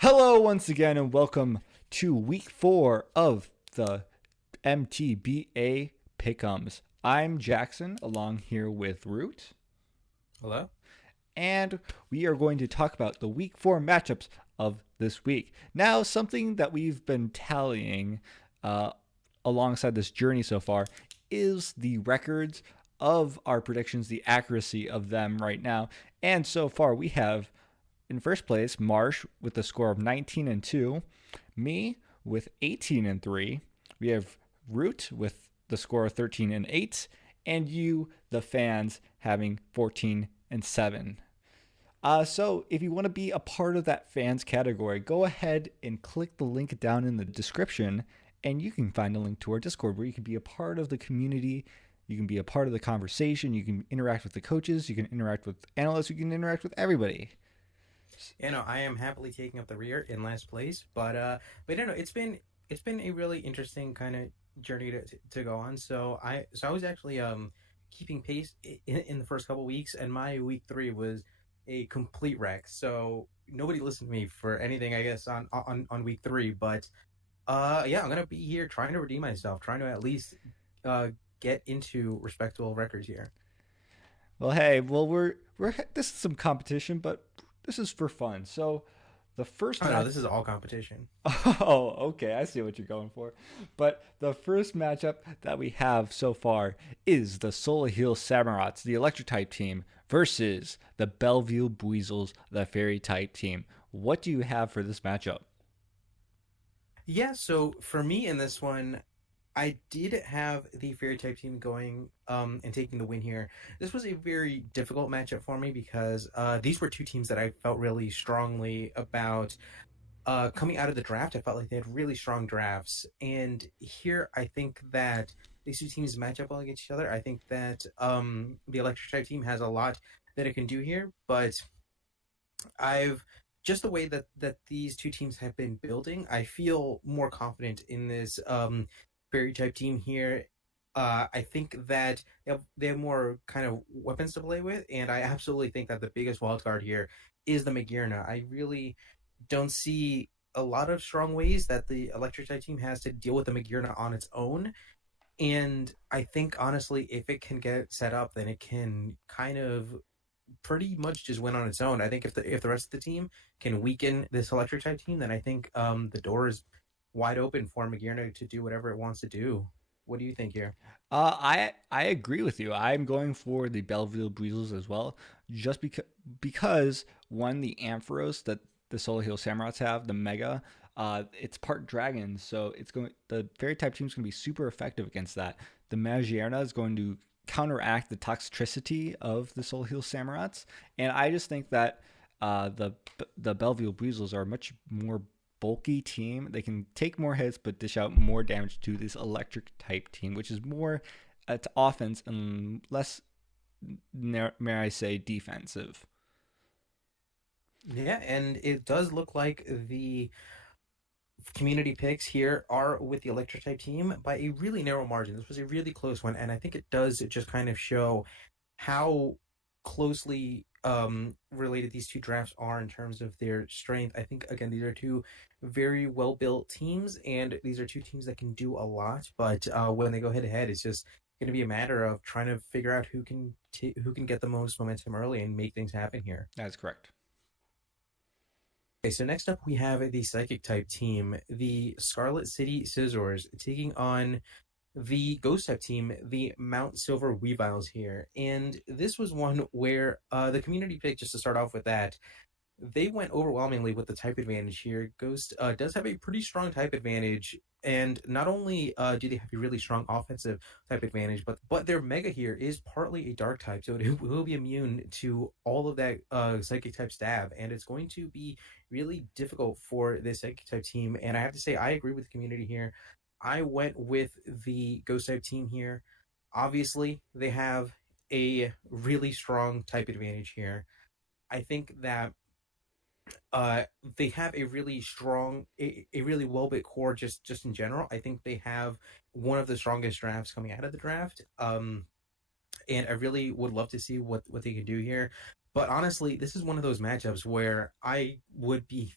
Hello, once again, and welcome to week 4 of the MTBA Pick'ems. I'm Jackson, along here with Rewt, Hello? and we are going to talk about the week 4 matchups of this week. Now, something that we've been tallying uh, alongside this journey so far is the records of our predictions, the accuracy of them right now. And so far, we have in first place, Marsh with a score of 19 and 2, me with 18 and 3. We have Root with the score of 13 and 8, and you, the fans, having 14 and 7. So if you want to be a part of that fans category, go ahead and click the link down in the description, and you can find a link to our Discord where you can be a part of the community. You can be a part of the conversation. You can interact with the coaches. You can interact with analysts. You can interact with everybody. I am happily taking up the rear in last place, but no, it's been a really interesting kind of journey to go on. So I was actually keeping pace in the first couple weeks, and my week 3 was a complete wreck. So nobody listened to me for anything, I guess, on week 3. But yeah, I'm gonna be here trying to redeem myself, trying to at least uh get into respectable records here. Well, hey, we're this is some competition, but this is for fun. So, the first Oh no, match. this is all competition. Oh, okay, I see what you're going for. But the first matchup that we have so far is the Solar Hill Samurats, the Electric type team, versus the Bellevue Buizels, the Fairy type team. What do you have for this matchup? Yeah, so for me in this one, I did have the fairy type team going and taking the win here. This was a very difficult matchup for me because these were two teams that I felt really strongly about coming out of the draft. I felt like they had really strong drafts, and here I think that these two teams match up well against each other. I think that the electric type team has a lot that it can do here, but I've just the way that these two teams have been building, I feel more confident in this fairy type team here. I think that they have more kind of weapons to play with, and I absolutely think that the biggest wild card here is the Magirna. I really don't see a lot of strong ways that the electric type team has to deal with the Magirna on its own. And I think honestly, if it can get set up, then it can kind of pretty much just went on its own. I think if the rest of the team can weaken this electric type team, then I think the door is wide open for Magirna to do whatever it wants to do. What do you think here? I agree with you. I'm going for the Belleville Breezes as well, just because one, the Ampharos that the Solar Hill Samurats have, the Mega, it's part dragon, so the fairy type team is going to be super effective against that. The Magierna is going to counteract the toxicity of the Solar Hill Samurats, and I just think that the Belleville Breezels are much more bulky team. They can take more hits but dish out more damage to this electric type team, which is more to offense and less, may I say, defensive. Yeah, and it does look like the community picks here are with the electric type team by a really narrow margin. This was a really close one, and I think it does just kind of show how closely related these two drafts are in terms of their strength. I think again these are two very well built teams, and these are two teams that can do a lot. But when they go head to head, it's just going to be a matter of trying to figure out who can get the most momentum early and make things happen here. That's correct. Okay, so next up we have the psychic type team, the Scarlet City Scissors, taking on the ghost type team, the Mount Silver Weaviles here. And this was one where the community pick, just to start off with that, they went overwhelmingly with the type advantage here. Ghost does have a pretty strong type advantage, and not only do they have a really strong offensive type advantage, but their mega here is partly a dark type, so it will be immune to all of that psychic type stab, and it's going to be really difficult for this psychic type team. And I have to say, I agree with the community here. I went with the ghost type team here. Obviously, they have a really strong type advantage here. I think that uh they have a really strong a really well built core just in general. I think they have one of the strongest drafts coming out of the draft. And I really would love to see what they can do here. But honestly, this is one of those matchups where I would be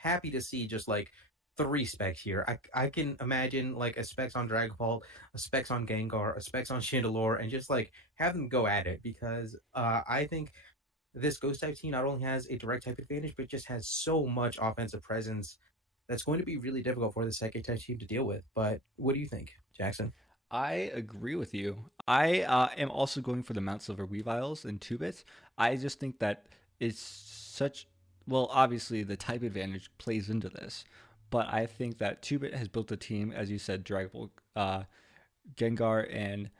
happy to see just like three specs here. I can imagine like a specs on Dragapult, a specs on Gengar, a specs on Chandelure, and just like have them go at it because I think this ghost type team not only has a direct type advantage, but just has so much offensive presence that's going to be really difficult for the second type team to deal with. But what do you think, Jackson? I agree with you. I am also going for the Mount Silver Weaviles in 2-bits. I just think that it's such, well, obviously the type advantage plays into this, but I think that 2-bit has built a team, as you said, Dragapult, Gengar, and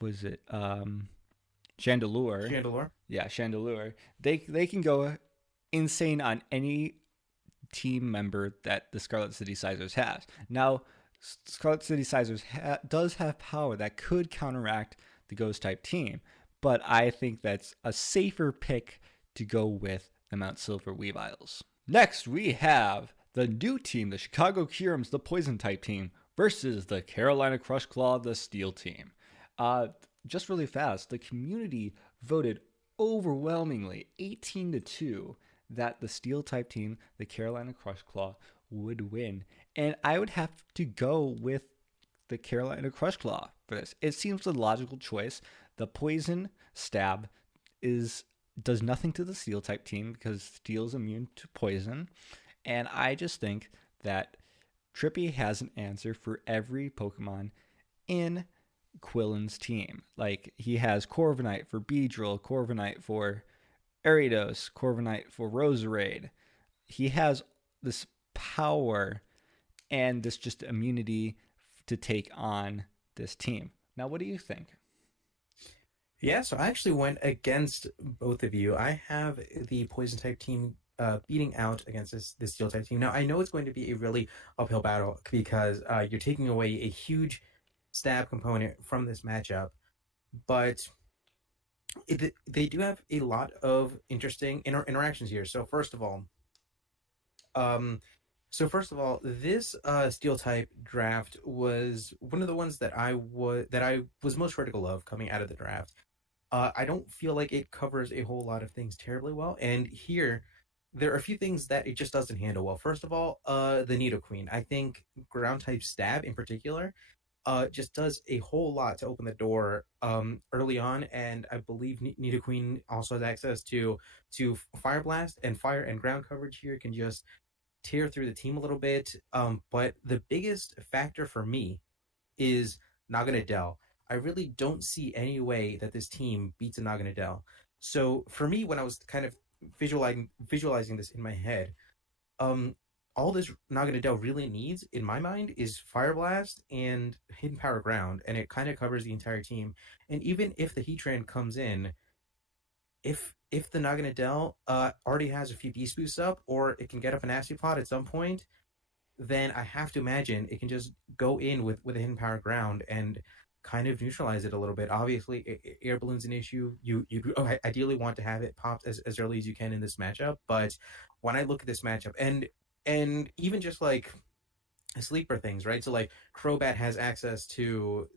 was it Chandelure? Chandelure? Yeah, Chandelure. They can go insane on any team member that the Scarlet City Sizers has. Now, Scarlet City Sizers does have power that could counteract the Ghost type team, but I think that's a safer pick to go with the Mount Silver Weaviles. Next, we have the new team, the Chicago Curums, the Poison type team, versus the Carolina CRUSHCLOU, the Steel team. Just really fast, the community voted overwhelmingly 18-2 that the Steel type team, the Carolina CRUSHCLOU, would win. And I would have to go with the Carolina CRUSHCLOU for this. It seems the logical choice. The Poison Stab does nothing to the Steel type team because Steel is immune to poison. And I just think that Trippy has an answer for every Pokemon in Quillen's team. Like, he has Corviknight for Beedrill, Corviknight for Ariados, Corviknight for Roserade. He has this power and this just immunity to take on this team. Now, what do you think? Yeah, so I actually went against both of you. I have the poison type team beating out against this steel type team. Now, I know it's going to be a really uphill battle because you're taking away a huge stab component from this matchup, but they do have a lot of interesting interactions here. Um, first of all, this steel type draft was one of the ones that I was most critical of coming out of the draft. I don't feel like it covers a whole lot of things terribly well, and here there are a few things that it just doesn't handle well. First of all, the Nidoqueen. I think ground type stab in particular just does a whole lot to open the door early on, and I believe Nidoqueen also has access to Fire Blast, and fire and ground coverage here can just tear through the team a little bit. But the biggest factor for me is Naganadel. I really don't see any way that this team beats a Naganadel. So for me, when I was kind of visualizing this in my head, um, all this Naganadel really needs, in my mind, is Fire Blast and Hidden Power Ground, and it kind of covers the entire team. And even if the Heatran comes in, if the Naganadel already has a few Beast Boosts up, or it can get up a Nasty Plot at some point, then I have to imagine it can just go in with a Hidden Power Ground and kind of neutralize it a little bit. Obviously, air balloon's an issue. You ideally want to have it popped as early as you can in this matchup. But when I look at this matchup, and even just like sleeper things, right? So like Crobat has access to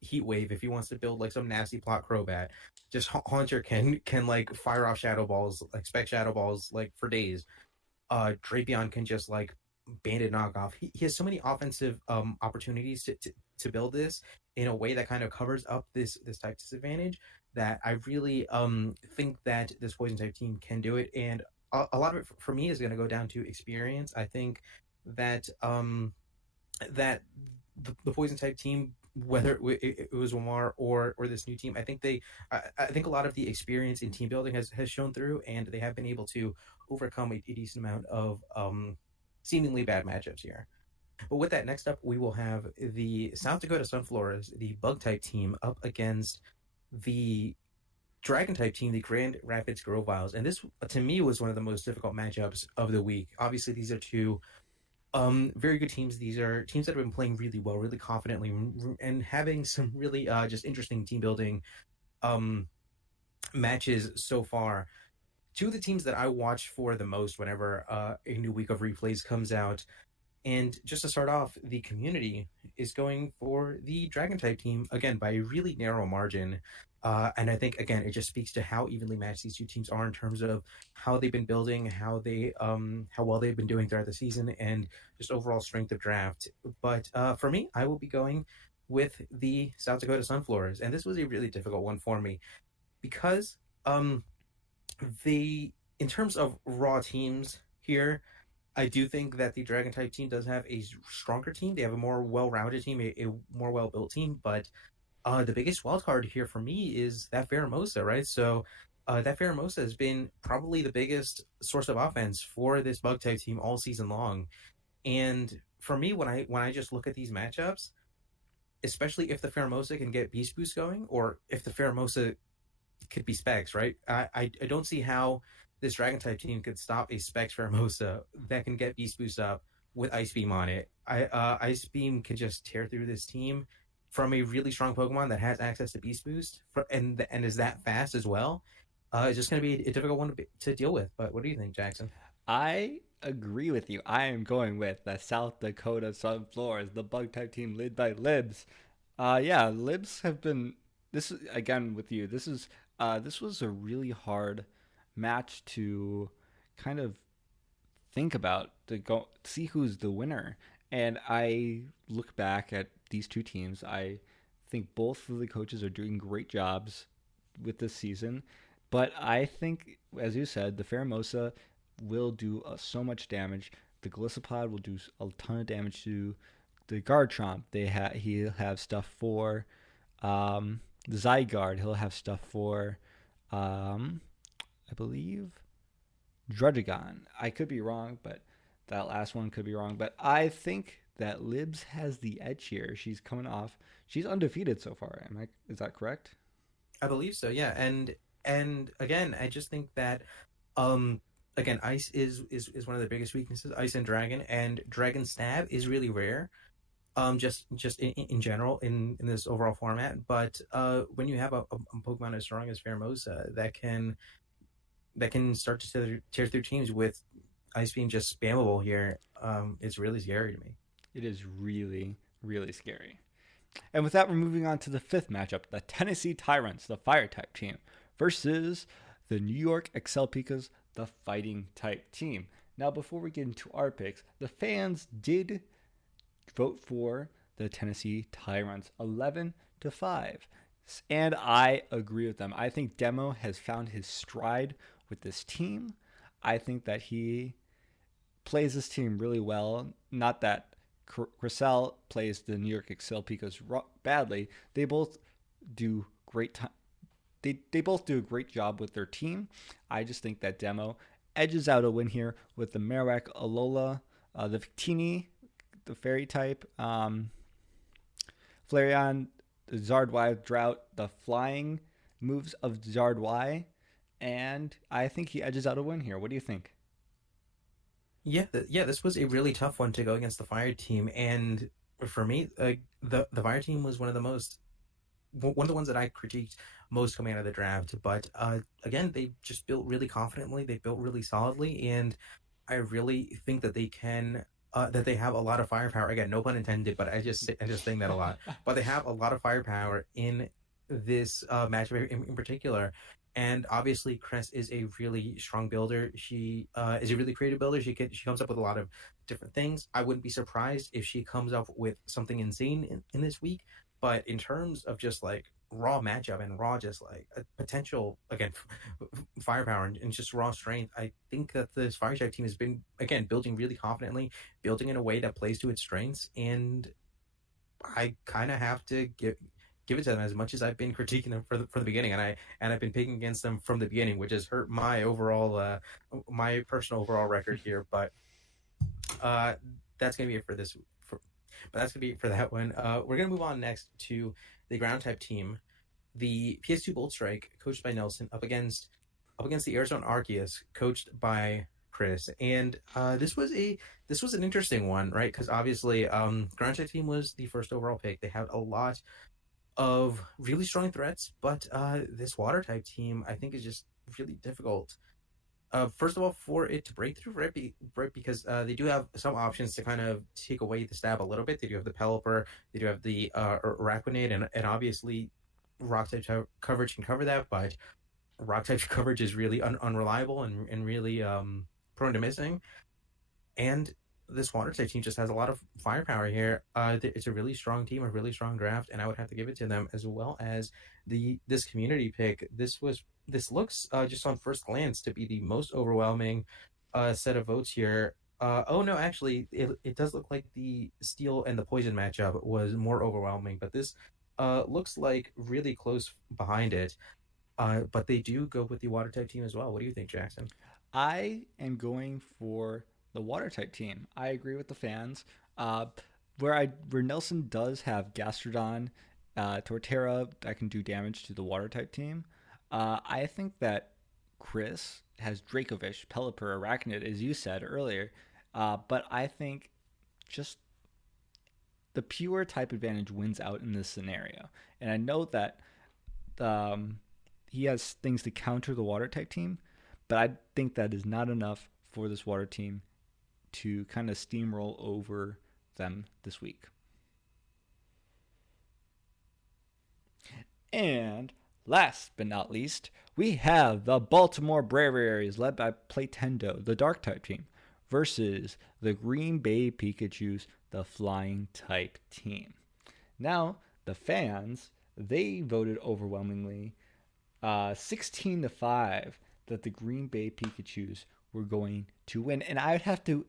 Heat Wave if he wants to build like some nasty plot Crobat. Just Haunter can like fire off Shadow Balls, like spec Shadow Balls like for days. Drapion can just like bandit knockoff. He has so many offensive opportunities to build this in a way that kind of covers up this type disadvantage that I really think that this poison type team can do it. And a lot of it for me is going to go down to experience. I think that that the poison type team, whether it was Wamar or this new team, I think a lot of the experience in team building has shown through, and they have been able to overcome a decent amount of seemingly bad matchups here. But with that, next up we will have the South Dakota Sunflowers, the bug type team, up against the Dragon type team, the Grand Rapids Groviles. And this, to me, was one of the most difficult matchups of the week. Obviously, these are two very good teams. These are teams that have been playing really well, really confidently, and having some really just interesting team building matches so far. Two of the teams that I watch for the most whenever a new week of replays comes out And just to start off, the community is going for the Dragon type team again by a really narrow margin. And I think again it just speaks to how evenly matched these two teams are in terms of how they've been building, how well they've been doing throughout the season, and just overall strength of draft. But for me, I will be going with the South Dakota Sunflowers, and this was a really difficult one for me because they, in terms of raw teams here, I do think that the Dragon type team does have a stronger team. They have a more well-rounded team, a more well-built team. But the biggest wild card here for me is that Pheromosa, right? So that Pheromosa has been probably the biggest source of offense for this Bug type team all season long. And for me, when I just look at these matchups, especially if the Pheromosa can get Beast Boost going, or if the Pheromosa could be Specs, right? I don't see how this Dragon type team could stop a Specs Pheromosa that can get Beast Boost up with Ice Beam on it. Ice Beam can just tear through this team from a really strong Pokemon that has access to Beast Boost and is that fast as well. It's just going to be a difficult one to deal with. But what do you think, Jackson? I agree with you. I am going with the South Dakota Sunflowers, the bug type team led by Libs. Yeah, Libs have been. This is again with you. This was a really hard match to kind of think about to go see who's the winner. And I look back at these two teams. I think both of the coaches are doing great jobs with this season. But I think, as you said, the Pheromosa will do so much damage. The Gliscopod will do a ton of damage to the Garchomp. He'll have stuff for the Zygarde. He'll have stuff for I believe Druddigon. I could be wrong, but that last one could be wrong. But I think that Libs has the edge here. She's coming off. She's undefeated so far. Is that correct? I believe so, yeah. And again, I just think that um again, ice is one of the biggest weaknesses, ice and dragon stab is really rare. Just in general in this overall format. But when you have a Pokemon as strong as Pheromosa that can start to tear through teams with Ice Beam just spammable here, it's really scary to me. It is really, really scary. And with that, we're moving on to the fifth matchup, the Tennessee Tyrants, the fire type team, versus the New York EXCELPIKAS, the fighting type team. Now, before we get into our picks, the fans did vote for the Tennessee Tyrants 11-5. And I agree with them. I think Demo has found his stride with this team. I think that he plays this team really well. Not that CRUSHCLOU plays the New York EXCELPIKAS badly. They both do great time. They both do a great job with their team. I just think that Demo edges out a win here with the Marowak Alola, the Victini, the Fairy type, Flareon, the ZardY Drought, the flying moves of ZardY, and I think he edges out a win here. What do you think? Yeah, this was a really tough one to go against the fire team, and for me, the fire team was one of the ones that I critiqued most coming out of the draft. But again, they just built really confidently. They built really solidly, and I really think that they can. That they have a lot of firepower. Again, no pun intended, but I just think that a lot. But they have a lot of firepower in this matchup in particular. And obviously, Cress is a really strong builder. She is a really creative builder. She comes up with a lot of different things. I wouldn't be surprised if she comes up with something insane in this week. But in terms of just like raw matchup and raw just like a potential again firepower and just raw strength, I think that this fire type team has been again building really confidently, building in a way that plays to its strengths, and I kind of have to give it to them as much as I've been critiquing them for the beginning, and I've been picking against them from the beginning, which has hurt my overall my personal overall record here. But that's gonna be it for this. But that's gonna be it for that one. We're gonna move on next to the ground type team, the PS2 Bolt Strike, coached by Nelson, up against the Arizona Arceus, coached by Chris. And this was an interesting one, right? Because obviously, ground type team was the first overall pick. They had a lot of really strong threats, but this water type team, I think, is just really difficult First of all, for it to break through, right, because they do have some options to kind of take away the stab a little bit. They do have the Pelipper, they do have the Araquanid, and obviously Rock type coverage can cover that, but Rock type coverage is really unreliable and really prone to missing. And this Water type team just has a lot of firepower here. It's a really strong team, a really strong draft, and I would have to give it to them, as well as the this community pick. This looks just on first glance to be the most overwhelming set of votes here. Oh no, actually, it does look like the Steel and the Poison matchup was more overwhelming, but this looks like really close behind it. But they do go with the Water type team as well. What do you think, Jackson? I am going for the water type team. I agree with the fans. Uh, where Nelson does have Gastrodon, Torterra that can do damage to the water type team. I think that Chris has Dracovish, Pelipper, Arachnid, as you said earlier. But I think just the pure type advantage wins out in this scenario. And I know that um, he has things to counter the water type team, but I think that is not enough for this water team to kind of steamroll over them this week. And last but not least, we have the Baltimore Braviaries led by Playtendo, the dark type team, versus the Green Bay Pikachus, the flying type team. Now, the fans, they voted overwhelmingly 16-5 that the Green Bay Pikachus were going to win. And I would have to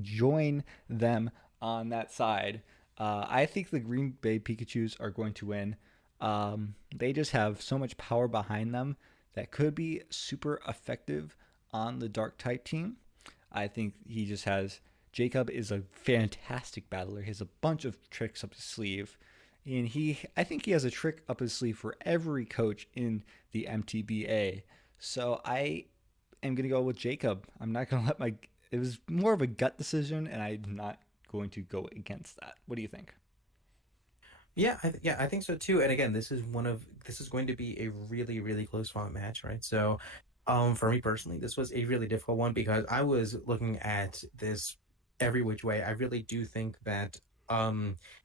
join them on that side. I think the Green Bay Pikachus are going to win. They just have so much power behind them that could be super effective on the dark type team. I think he just has. Jacob is a fantastic battler. He has a bunch of tricks up his sleeve. And I think he has a trick up his sleeve for every coach in the MTBA. So I am going to go with Jacob. I'm not going to it was more of a gut decision, and I'm not going to go against that. What do you think? Yeah, I think so too. And again, this is going to be a really, really close fought match, right? So, for me personally, this was a really difficult one because I was looking at this every which way. I really do think that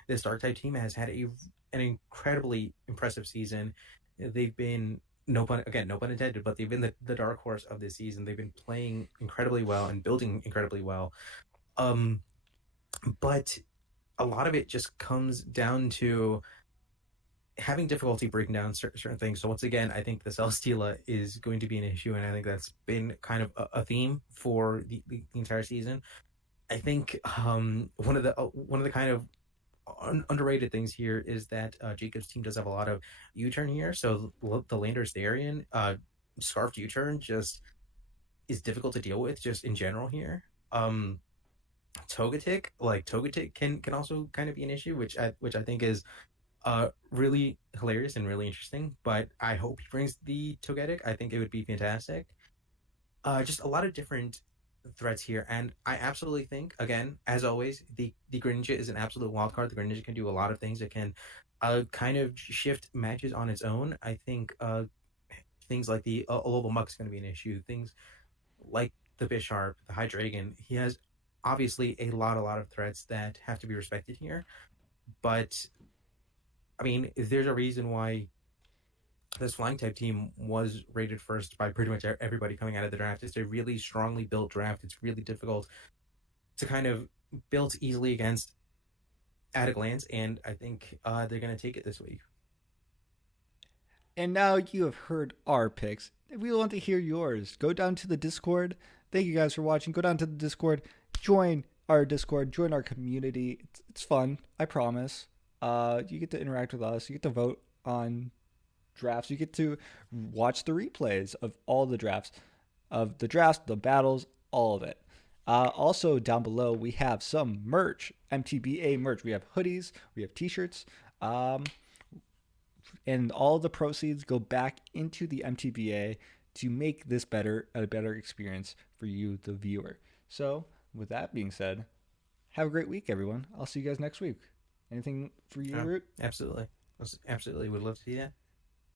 this dark type team has had an incredibly impressive season. They've been no pun intended, but they've been the dark horse of this season. They've been playing incredibly well and building incredibly well. Um, but a lot of it just comes down to having difficulty breaking down certain things. So once again, I think the Celesteela is going to be an issue, and I think that's been kind of a theme for the entire season. I think one of the kind of underrated things here is that Jacob's team does have a lot of U-turn here. So the Landers Therian scarfed U-turn just is difficult to deal with just in general here. Togetic can also kind of be an issue, which I think is really hilarious and really interesting. But I hope he brings the Togetic. I think it would be fantastic. Just a lot of different threats here, and I absolutely think, again, as always, the Greninja is an absolute wild card. The Greninja can do a lot of things. It can kind of shift matches on its own. I think things like the Alola Muck is going to be an issue. Things like the Bisharp, the Hydreigon. He has obviously a lot of threats that have to be respected here. But I mean, there's a reason why this flying type team was rated first by pretty much everybody coming out of the draft. It's a really strongly built draft. It's really difficult to kind of build easily against at a glance, and I think they're going to take it this week. And now you have heard our picks. We want to hear yours. Go down to the Discord. Thank you guys for watching. Go down to the Discord. Join our Discord. Join our community. It's fun. I promise. You get to interact with us. You get to vote on drafts. You get to watch the replays of all the drafts, the battles, all of it. Also, down below, we have some merch, MTBA merch. We have hoodies, we have t-shirts, and all the proceeds go back into the MTBA to make this a better experience for you, the viewer. So, with that being said, have a great week, everyone. I'll see you guys next week. Anything for you, Rewt? Absolutely. Absolutely. Would love to see that.